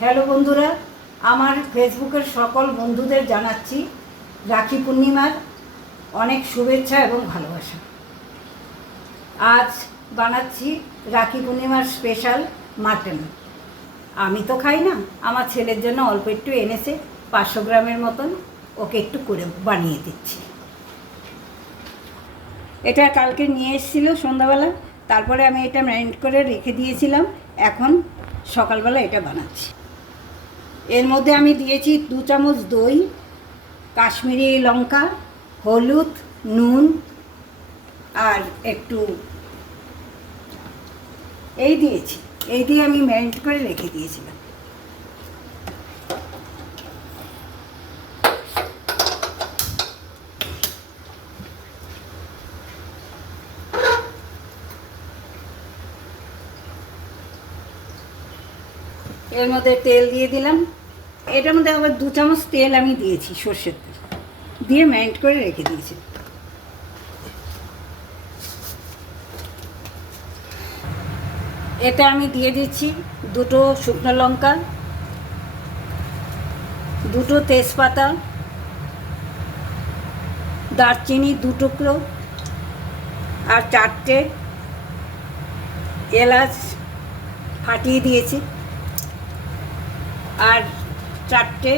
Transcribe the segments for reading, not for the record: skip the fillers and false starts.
Hello বন্ধুরা, আমার ফেসবুকের সকল বন্ধুদের জানাচ্ছি রাখি পূর্ণিমার অনেক শুভেচ্ছা এবং ভালোবাসা। আজ বানাচ্ছি রাখি পূর্ণিমার স্পেশাল মাটন। আমি তো খাই না, আমার ছেলের জন্য অল্প একটু এনেছে, 500 গ্রামের মতন। ওকে একটু করে বানিয়ে দিচ্ছি। এটা কালকে নিয়ে এসেছিলো সন্ধ্যাবেলা, তারপরে আমি এটা ম্যারিনেট করে রেখে দিয়েছিলাম। এখন সকালবেলা এটা বানাচ্ছি। এর মধ্যে আমি দিয়েছি 2 চামচ দই, কাশ্মীরি লঙ্কা, হলুদ, নুন আর একটু এই দিয়েছি। এই দিয়ে আমি ম্যারিনেট করে রেখে দিয়েছিলাম। এর মধ্যে তেল দিয়ে দিলাম। এটার মধ্যে আবার 2 চামচ তেল আমি দিয়েছি, সর্ষের তেল দিয়ে ম্যারিনেট করে রেখে দিয়েছি। এটা আমি দিয়ে দিচ্ছি 2টো শুকনো লঙ্কা, 2টো তেজপাতা, দারচিনি 2 টুকরো আর 4টে এলাচ ফাটিয়ে দিয়েছি, আর 4টে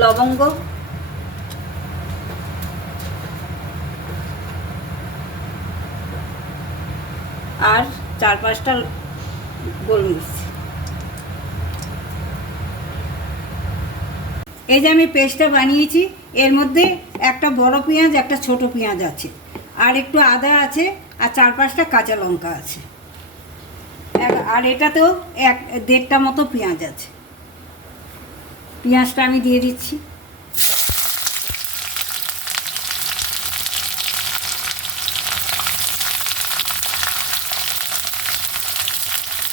লবঙ্গ, আর 4-5টা গোলমরিচ। এই যে আমি পেস্টটা বানিয়েছি, এর মধ্যে একটা বড় পেঁয়াজ, একটা ছোট পেঁয়াজ আছে, আর একটু আদা আছে, আর 4-5টা কাঁচা লঙ্কা আছে, আর এটাতেও 1-1.5টা মতো পেঁয়াজ আছে। পেঁয়াজটা আমি দিয়ে দিচ্ছি।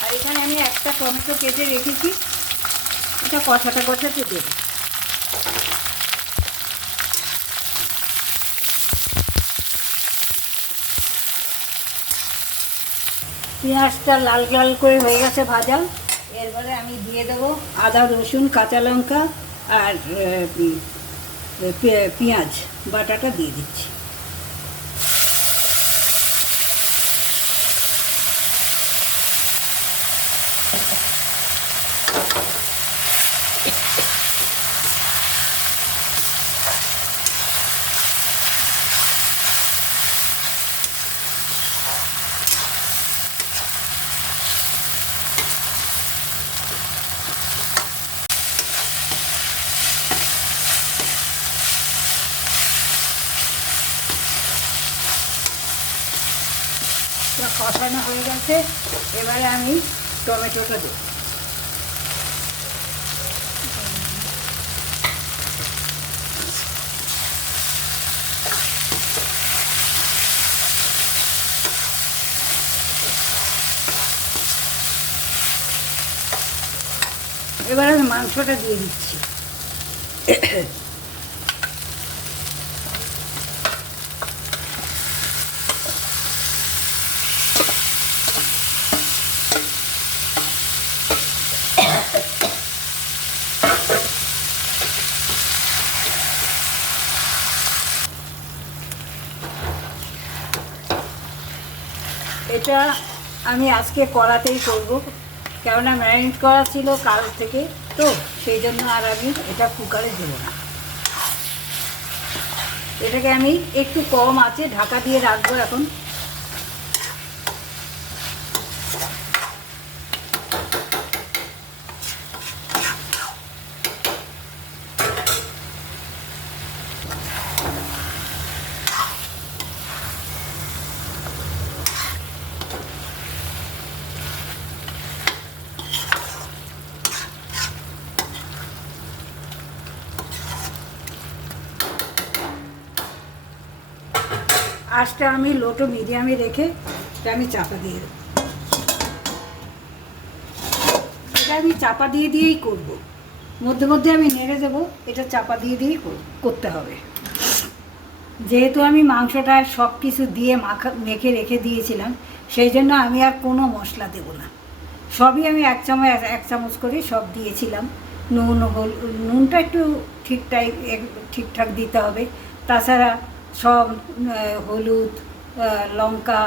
আর এখানে আমি একটা টমেটো কেটে রেখেছি, এটা কষাতে দেবো। পেঁয়াজটা লাল লাল করে হয়ে গেছে ভাজা। এরপরে আমি দিয়ে দেবো আদা, রসুন, কাঁচা লঙ্কা আর পেঁয়াজ বাটাটা দিয়ে দিচ্ছি। কষানো হয়ে গেছে, এবারে আমি টমেটোটা দেব। এবার আমি মাংসটা দিয়ে দিচ্ছি। এটা আমি আজকে কড়াতেই করব, কেননা ম্যারিনেট করা ছিল কাল থেকে, তো সেই জন্য আর আমি এটা কুকারে দেব না। এটাকে আমি একটু কম আঁচে ঢাকা দিয়ে রাখবো এখন। আঁচটা আমি লো টু মিডিয়ামে রেখে এটা আমি চাপা দিয়ে দেবো। এটা আমি চাপা দিয়েই করব, মধ্যে মধ্যে আমি নেড়ে দেবো। এটা চাপা দিয়েই করতে হবে, যেহেতু আমি মাংসটা সব কিছু দিয়ে মেখে রেখে দিয়েছিলাম, সেই জন্য আমি আর কোনো মশলা দেব না। সবই আমি এক চামচ করে সব দিয়েছিলাম। নুনটা একটু ঠিকঠাক দিতে হবে। তাছাড়া সব হলুদ, লঙ্কা,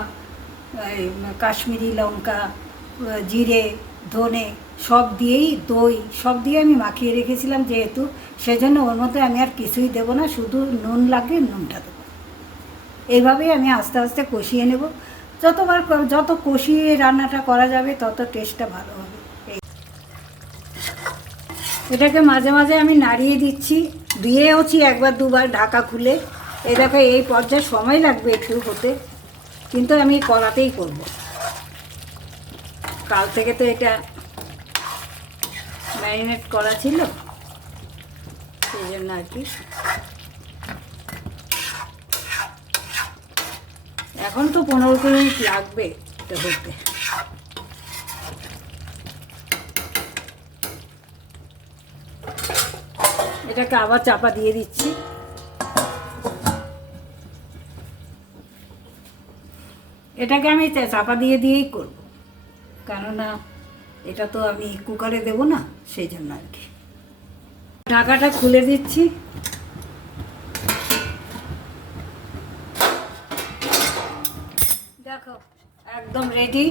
কাশ্মীরি লঙ্কা, জিরে, ধনে সব দিয়েই, দই সব দিয়ে আমি মাখিয়ে রেখেছিলাম যেহেতু, সেজন্য ওর মধ্যে আমি আর কিছুই দেবো না, শুধু নুন লাগলে নুনটা দেবো। এইভাবেই আমি আস্তে আস্তে কষিয়ে নেব। যত কষিয়ে রান্নাটা করা যাবে তত টেস্টটা ভালো হবে। এটাকে মাঝে মাঝে আমি নাড়িয়ে দিয়েওছি একবার দুবার ঢাকা খুলে। এই দেখো এই পর্যায়ে সময় লাগবে একটু হতে, কিন্তু আমি কড়াতেই করব। কাল থেকে তো এটা ম্যারিনেট করা ছিল, সেই জন্য আর কি। এখন তো 15-20 মিনিট লাগবে এটা হতে। এটাকে আবার চাপা দিয়ে দিচ্ছি। এটাকে আমি চাপা দিয়েই করব, কেননা এটা তো আমি কুকারে দেব না, সেই জন্য আর কি। ঢাকাটা খুলে দিচ্ছি। দেখো একদম রেডি।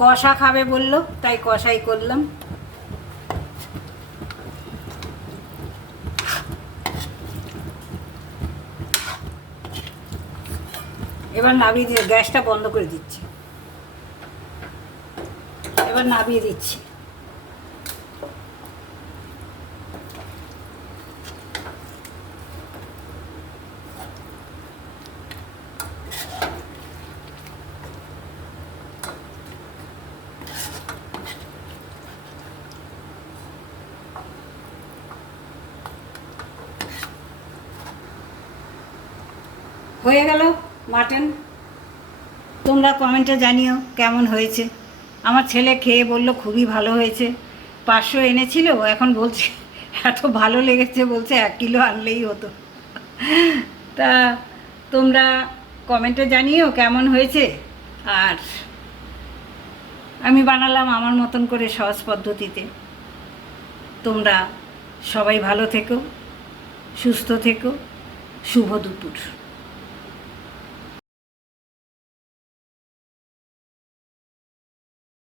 কষা খাবে বললো তাই কষাই করলাম। এবার নামিয়ে দিয়ে গ্যাসটা বন্ধ করে দিচ্ছি। এবার নামিয়ে দিচ্ছি। হয়ে গেল মাটন। তোমরা কমেন্টে জানিও কেমন হয়েছে। আমার ছেলে খেয়ে বলল খুবই ভালো হয়েছে। 500 এনেছিল, এখন বলছে এত ভালো লেগেছে, বলছে 1 কিলো আনলেই হতো। তা তোমরা কমেন্টে জানিও কেমন হয়েছে। আর আমি বানালাম আমার মতন করে সহজ পদ্ধতিতে। তোমরা সবাই ভালো থেকো, সুস্থ থেকো। শুভ দুপুর।